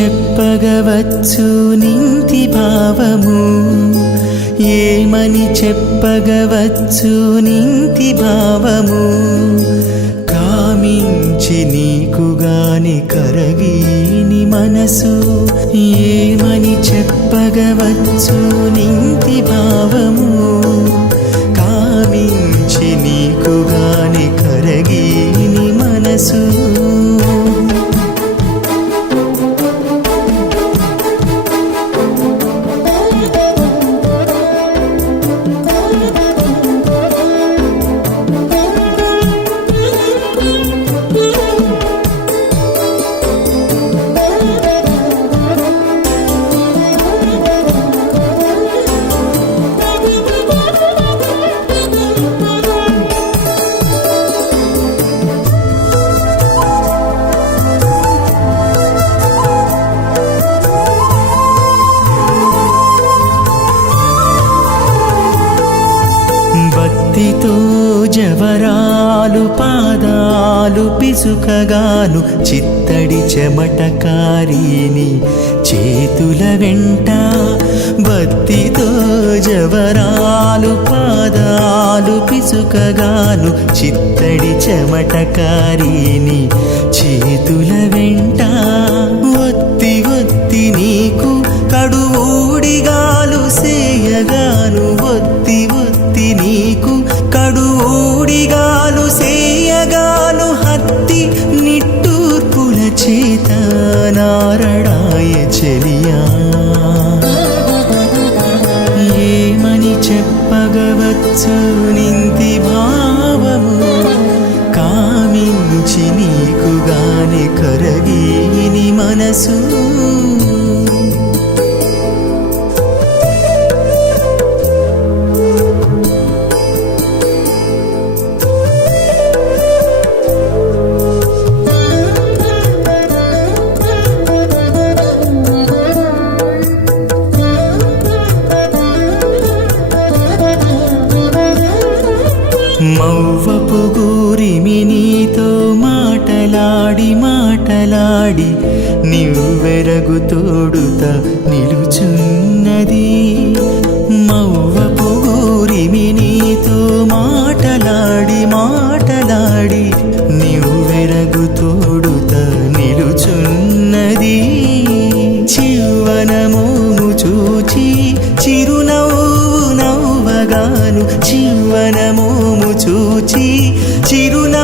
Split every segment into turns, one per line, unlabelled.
చెప్పగవచ్చు నింతి భావము. ఏమని చెప్పగవచ్చు నింతి భావము. కామించి నీకుగాని కరగీని మనసు. ఏమని చెప్పగవచ్చు నింతి భావము. భక్తితో జవరాలు పాదాలు పిసుకగాను చిత్తడి చెమటకారిని చేతుల వెంట భక్తితో జవరాలు పాదాలు పిసుకగాను చిత్తడి చెమటకారిని చేతుల వెంట నారడాయ చెలియా. ఏమని చెప్పగవచ్చు నింతి భావము? కామించి నీకుగానే కరగీని మనసు. మౌవపు గూరిమి నీతో మాటలాడి మాటలాడి నివ్వెరగు తోడుత నిలుచున్నది. మౌవపు గూరిమి నీతో మాటలాడి మాటలాడి నివ్వెరగు తోడుత చూచి చిరునవ్వు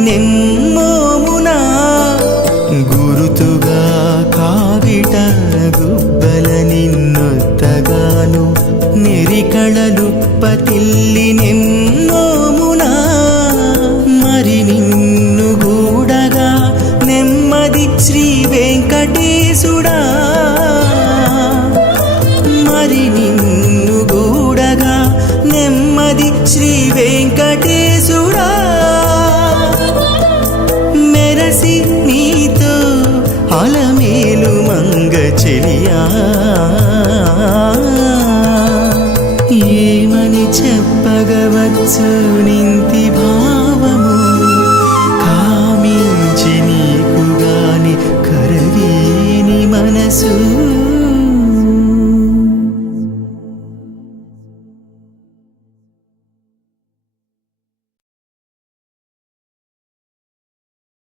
నిరికళలుప్పతిల్లి గురుతుగా కావిట గుబ్బల నిన్నొత్తగాను నిరికళలుప్పతిల్లి నెమ్మోమునా మరి కలిసి నీతో అలమేలు మంగ చెలియా. ఏమని చెప్పగవచ్చు నింతి భావము? కామించి నీకు గాని కరవేని మనసు.